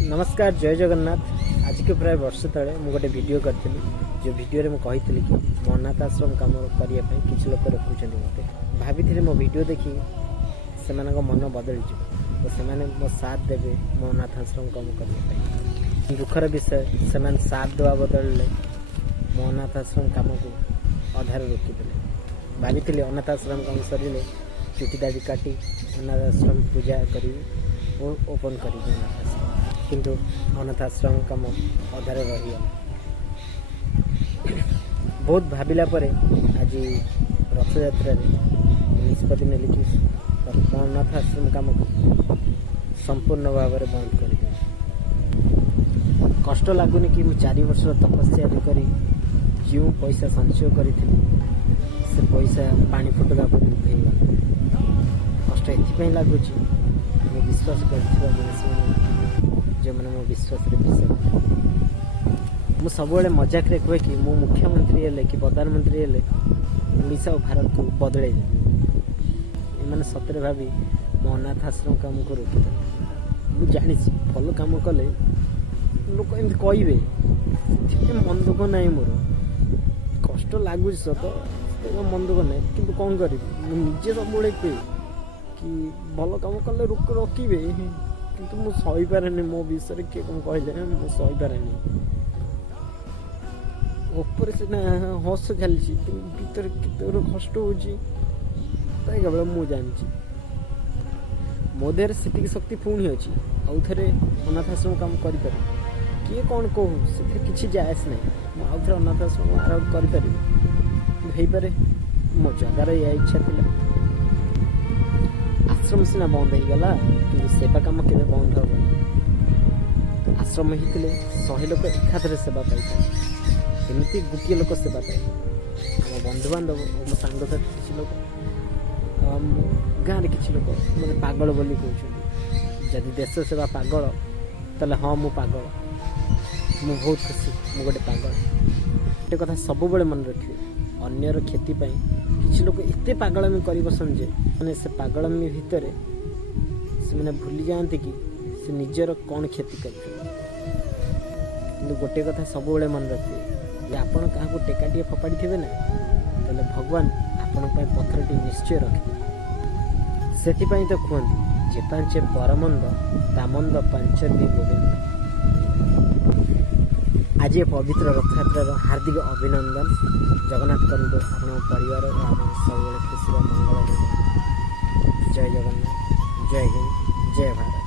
नमस्कार जय जगन्नाथ। आज के प्राय वर्ष तले मुझे गोटे वीडियो करी जो वीडियो में कही कि मो अनाथ आश्रम कम करने किसी लोग रखुच्च मत भाभी मो वीडियो देखी से मन बदल से मो साथ देवे मो अनाथ आश्रम कम करने। दुखर विषय से साथ देवा बदल मो अनाथ आश्रम कम को अधार रोकीदे। भाभी अनाथ आश्रम कम सर चुटी दाबी काटी अनाथ आश्रम पूजा करी ओपन कर अनाथ आश्रम किंतु अनाथ आश्रम कम अधारे रही बहुत भाविला परे आज रथ यात्रा निष्पत्ति नेली कि अनाथ आश्रम कम को संपूर्ण भाव में बंद कर। कष्ट लगुनि कि 4 वर्ष तपस्या करी जो पैसा संचय करी से पैसा पानी फुटका पर कष्ट एथि लगुच मैं विश्वास कर जो मैंने मो विश्वास मु सब मजाक कहे कि मु मुख्यमंत्री हेले कि प्रधानमंत्री हेले ओडिशा और भारत को बदल मैंने सतरे भावी मो अनाथ आश्रम कम को रोकीदे। मुझे जानी भल कम कले लोक एम कहे मन दुख ना मोर कष्ट लगुच सत मन दुख ना कि कौन करी निजे सब कहे कि भल कम कले रखिए किंतु मु सही पारे मो विषय किए कौन कहले मु सही पारे ऊपर से हस चलती भीतर केत कष्ट होबल मु जानी मो देह से शक्ति पुणी अच्छी आउ थे अनाथ आश्रम कम कर किए कौन कहू से किसी जायस ना आउ थे अनाथ आश्रम आरम्भ कर मो जगार या इच्छा थी। आश्रम सीना बंद हो गला कि सेवा कम के बंद हो आश्रम होते 100 लोक एकाथरे सेवा पाई एमती गोटे लोक सेवा पाए आम बंधुबांधव मो सांगसाथी किसी लोग गाँव किसी लोग मैंने पागल बोली कहते जदि देश सेवा पागल ताले हाँ मु पागल मु बहुत खुशी मु गोटे पागल गोटे कथा सब मन रखिए अन्यर क्षति किसी लोग एत पागलामी कर बसन जे मैंने से पागलामी भितर से मैंने भूली जाती कि से निजर कौन क्षति कर गोटे कथा सब मन रखिए आपण क्या टेकाटे फपाड़ी थे ना तेल भगवान आपण पथरटी निश्चय रखिए से तो कहते जे पांचे परमंद तामंद पांच भी गोविंद। आज ये पवित्र रथयात्रा हार्दिक अभिनंदन जगन्नाथ करूँ आप परिवार सब खुशी मंगल। जय जगन्नाथ जय हिंद जय भारत।